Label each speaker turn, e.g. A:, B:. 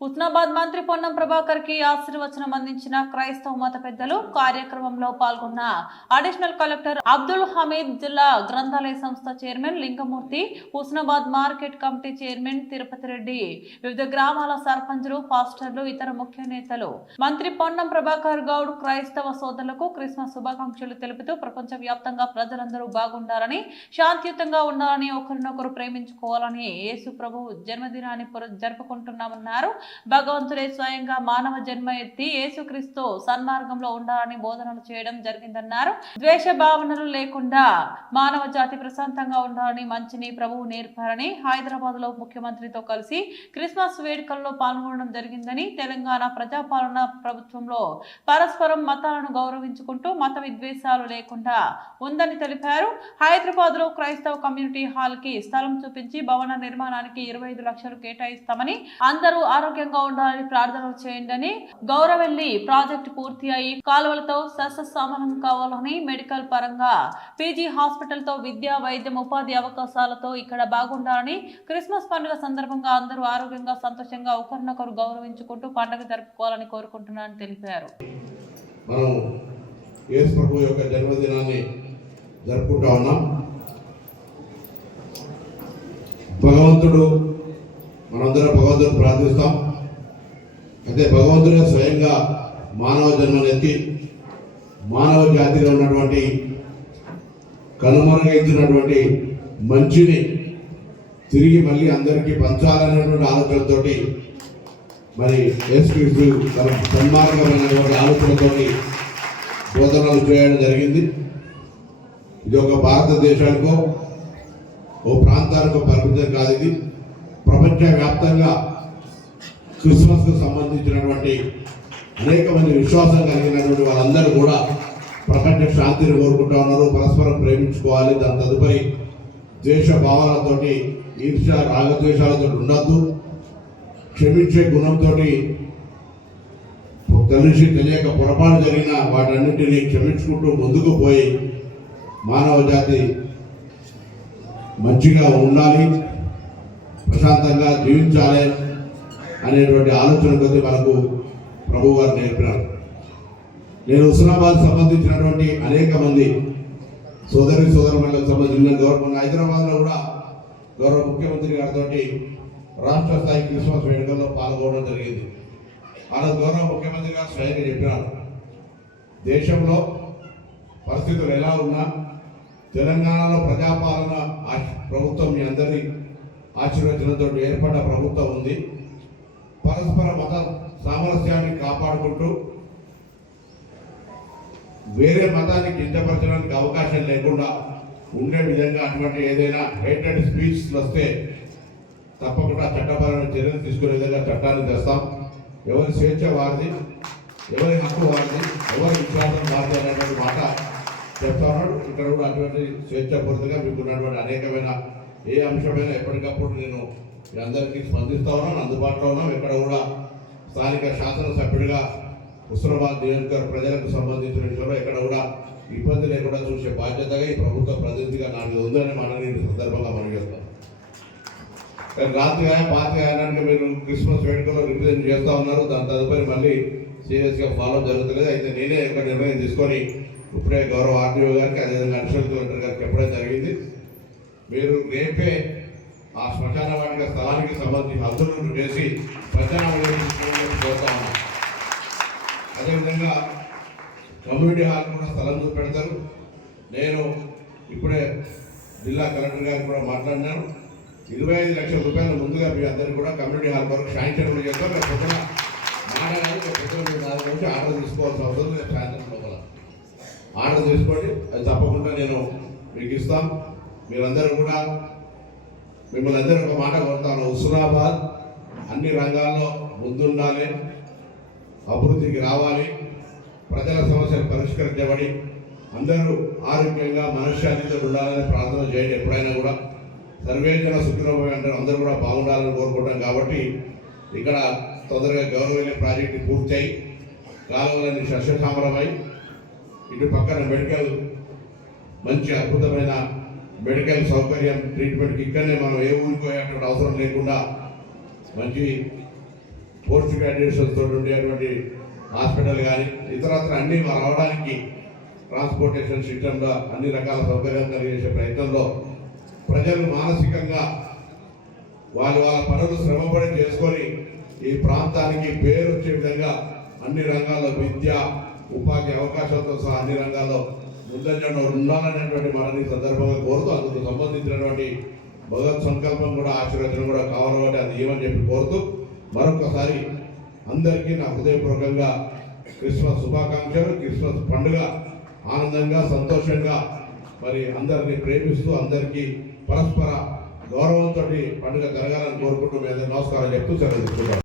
A: హుస్నాబాద్ మంత్రి పొన్నం ప్రభాకర్కి ఆశీర్వచనం అందించిన క్రైస్తవ మత పెద్దలు కార్యక్రమంలో పాల్గొన్న అడిషనల్ కలెక్టర్ అబ్దుల్ హమీద్ జిల్లా గ్రంథాలయ సంస్థ chairman Lingamurthy Husnabad market committee chairman Tirupati Reddy వివిధ గ్రామాల సర్పంచులు పాస్టర్లు ఇతర ముఖ్య నేతలు. మంత్రి పొన్నం ప్రభాకర్ గౌడ్ క్రైస్తవ సోదరులకు క్రిస్మస్ శుభాకాంక్షలు తెలుపుతూ ప్రపంచ వ్యాప్తంగా ప్రజలందరూ బాగుండాలని శాంతియుతంగా ఉండాలని ఒకరినొకరు ప్రేమించుకోవాలని యేసు ప్రభు జన్మదినాన్ని జరుపుకుంటున్నామన్నారు. భగవంతుడే స్వయంగా మానవ జన్మ ఎత్తి యేసుక్రీస్తు సన్మార్గంలో ఉండాలని బోధనలు చేయడం జరిగిందన్నారు. ద్వేష భావనలు లేకుండా మానవ జాతి ప్రశాంతంగా ఉండాలని మంచిని ప్రభువు నేర్పారని హైదరాబాద్లో ముఖ్యమంత్రితో కలిసి క్రిస్మస్ వేడుకల్లో పాల్గొనడం జరిగిందని తెలంగాణ ప్రజాపాలన ప్రభుత్వంలో పరస్పరం మతాలను గౌరవించుకుంటూ మత విద్వేషాలు లేకుండా ఉందని తెలిపారు. హైదరాబాద్లో క్రైస్తవ కమ్యూనిటీ హాల్కి స్థలం చూపించి భవన నిర్మాణానికి ఇరవై ఐదు లక్షలు కేటాయిస్తామని అందరూ ఆరోగ్యంగా ఉండాలని ప్రార్థనలు చేయండి గౌరవెల్లి ప్రాజెక్టు పూర్తి అయి కాలువలతో సస్యశ్యామలం కావాలని మెడికల్ పరంగా పీజీ హాస్పిటల్తో విద్యా వైద్యం ఉపాధి అవకాశాలతో ఇక్కడ బాగుండాలని క్రిస్మస్ పండుగ సందర్భంగా అందరూ ఆరోగ్యంగా సంతోషంగా ఒకరినొకరు గౌరవించుకుంటూ పండుగ జరుపుకోవాలని కోరుకుంటున్నానని తెలిపారు.
B: మనం యేసు ప్రభు యొక్క జన్మదినాన్ని జరుపుకుంటా ఉన్నాం. భగవంతుడు మనందరం భగవంతుడు ప్రార్థిస్తాం. అయితే భగవంతుడే స్వయంగా మానవ జన్మనెత్తి మానవ జాతిలో ఉన్నటువంటి కనుమరుగైతున్నటువంటి మంచిని తిరిగి మళ్ళీ అందరికీ పంచాలనేటువంటి ఆలోచనతోటి మరి యేసుక్రీస్తు తన సన్మార్గమైనటువంటి ఆలోచనతోటి బోధనలు చేయడం జరిగింది. ఇది ఒక భారతదేశానికో ఓ ప్రాంతానికో పరిమితం కాదు ఇది. ప్రపంచవ్యాప్తంగా క్రిస్మస్కు సంబంధించినటువంటి అనేక మంది విశ్వాసం కలిగినటువంటి వాళ్ళందరూ కూడా ప్రపంచ శాంతిని కోరుకుంటా ఉన్నారు పరస్పరం ప్రేమించుకోవాలి. దాని తదుపరి ద్వేష భావాలతోటి ఈర్ష రాగద్వేషాలతో ఉండద్దు. క్షమించే గుణంతో తెలిసి తెలియక పొరపాటు జరిగిన వాటన్నిటిని క్షమించుకుంటూ ముందుకు పోయి మానవ జాతి మంచిగా ఉండాలి ప్రశాంతంగా జీవించాలి. అనేటువంటి ఆలోచన కొద్ది మనకు ప్రభు గారు నేర్పినారు. నేను హుస్నాబాద్ సంబంధించినటువంటి అనేక మంది సోదరి సోదరులకు సంబంధించిన గవర్నమెంట్ హైదరాబాద్లో కూడా గౌరవ ముఖ్యమంత్రి గారితో రాష్ట్ర స్థాయి క్రిస్మస్ వేడుకల్లో పాల్గొనడం జరిగింది. మన గౌరవ ముఖ్యమంత్రి గారు స్వయంగా చెప్పినారు. దేశంలో పరిస్థితులు ఎలా ఉన్నా తెలంగాణలో ప్రజాపాలన ప్రభుత్వం మీ అందరి ఆశీర్వచనంతో ఏర్పడ్డ ప్రభుత్వం ఉంది. పరస్పర మత సామరస్యాన్ని కాపాడుకుంటూ వేరే మతాన్ని కించపరచడానికి అవకాశం లేకుండా ఉండే విధంగా అటువంటి ఏదైనా హేటెడ్ స్పీచ్ వస్తే తప్పకుండా చట్టపరమైన చర్యలు తీసుకునే విధంగా చట్టాన్ని తెస్తాం ఎవరి స్వేచ్ఛ వారిది ఎవరి హక్కు వారిది ఎవరి విశ్వాసం వారిది అనేటువంటి మాట చెప్తాను ఇక్కడ కూడా అటువంటి స్వేచ్ఛాపూరితంగా మీకు ఉన్నటువంటి అనేకమైన ఏ అంశమైనా ఎప్పటికప్పుడు నేను మీరందరికీ స్పందిస్తా ఉన్నాను అందుబాటులో ఉన్నాం. ఇక్కడ కూడా స్థానిక శాసనసభ్యుడిగా హుస్నాబాద్ నియోజకవర్గ ప్రజలకు సంబంధించిన విషయంలో ఎక్కడ కూడా ఇబ్బంది లేకుండా చూసే బాధ్యతగా ఈ ప్రభుత్వ ప్రతినిధిగా నాకు ఉందని మనని సందర్భంగా మనం చేస్తాను కానీ రాత్రిగా పాతగా అనడానికి మీరు క్రిస్మస్ వేడుకలో రిప్రజెంట్ చేస్తూ ఉన్నారు. దాని తదుపరి మళ్ళీ సీరియస్గా ఫాలో జరుగుతలేదు. అయితే నేనే ఒక నిర్ణయం తీసుకొని ఇప్పుడే గౌరవ ఆర్టీఓ గారికి అదేవిధంగా అడిషనల్ కలెక్టర్ గారికి చెప్పడం జరిగింది. మీరు రేపే ఆ శ్మశాన వాటిక స్థలానికి సంబంధించి హద్దులను చేసి ప్రచారం కోరుతా ఉన్నాం. అదేవిధంగా కమ్యూనిటీ హాల్ కూడా స్థలం పెడతారు. నేను ఇప్పుడే జిల్లా కలెక్టర్ గారికి కూడా మాట్లాడినాను ఇరవై ఐదు లక్షల రూపాయలు ముందుగా మీ అందరికీ కూడా కమ్యూనిటీ హాల్ వరకు శాంక్షన్ కూడా చేస్తాం. రేపు పొద్దున మాట్లాడాలి. పొద్దున మీరు నుంచి ఆర్డర్ తీసుకోవాల్సిన అవసరం లేదు. సాయంత్రం లోపల ఆర్డర్ తీసుకోండి. అది తప్పకుండా నేను మీకు ఇస్తాం. మీరందరూ కూడా మిమ్మల్ని అందరూ ఒక మాట కోరుతాను. హుస్నాబాద్ అన్ని రంగాల్లో ముందుండాలి అభివృద్ధికి రావాలి ప్రజల సమస్యలు పరిష్కరించబడి అందరూ ఆరోగ్యంగా మనశ్శాంతితో ఉండాలని ప్రార్థన చేయండి ఎప్పుడైనా కూడా. సర్వేజన సుఖినోభవి అంటారు అందరూ కూడా బాగుండాలని కోరుకుంటాం కాబట్టి ఇక్కడ తొందరగా గౌరవమైన ప్రాజెక్టు పూర్తయి కాలువలన్నీ సస్యశామలమై ఇటు పక్కన మెడికల్ మంచి అద్భుతమైన మెడికల్ సౌకర్యం ట్రీట్మెంట్కి ఇక్కడనే మనం ఏ ఊరికి పోయేటువంటి అవసరం లేకుండా మంచి పోస్ట్ గ్రాడ్యుయేషన్తో తోటి ఉండేటువంటి హాస్పిటల్ కానీ ఇతరత్ర అన్నీ రావడానికి ట్రాన్స్పోర్టేషన్ సిస్టంలో అన్ని రకాల సౌకర్యాలు కలిగేసే ప్రయత్నంలో ప్రజలు మానసికంగా వాళ్ళు వాళ్ళ పనులు శ్రమపడి చేసుకొని ఈ ప్రాంతానికి పేరు వచ్చే విధంగా అన్ని రంగాల్లో విద్య ఉపాధి అవకాశాలతో సహా అన్ని రంగాల్లో ముందంజలో ఉండాలనేటువంటి మనని సందర్భంగా కోరుతూ అందుకు సంబంధించినటువంటి భగవత్ సంకల్పం కూడా ఆశీర్వచనం కూడా కావాలంటే అది ఏమని చెప్పి కోరుతూ మరొకసారి అందరికీ నా హృదయపూర్వకంగా క్రిస్మస్ శుభాకాంక్షలు క్రిస్మస్ పండుగ ఆనందంగా సంతోషంగా మరి అందరినీ ప్రేమిస్తూ అందరికీ పరస్పర గౌరవంతో పండుగ జరగాలని కోరుకుంటూ మీద నమస్కారం చెప్తూ సెలవు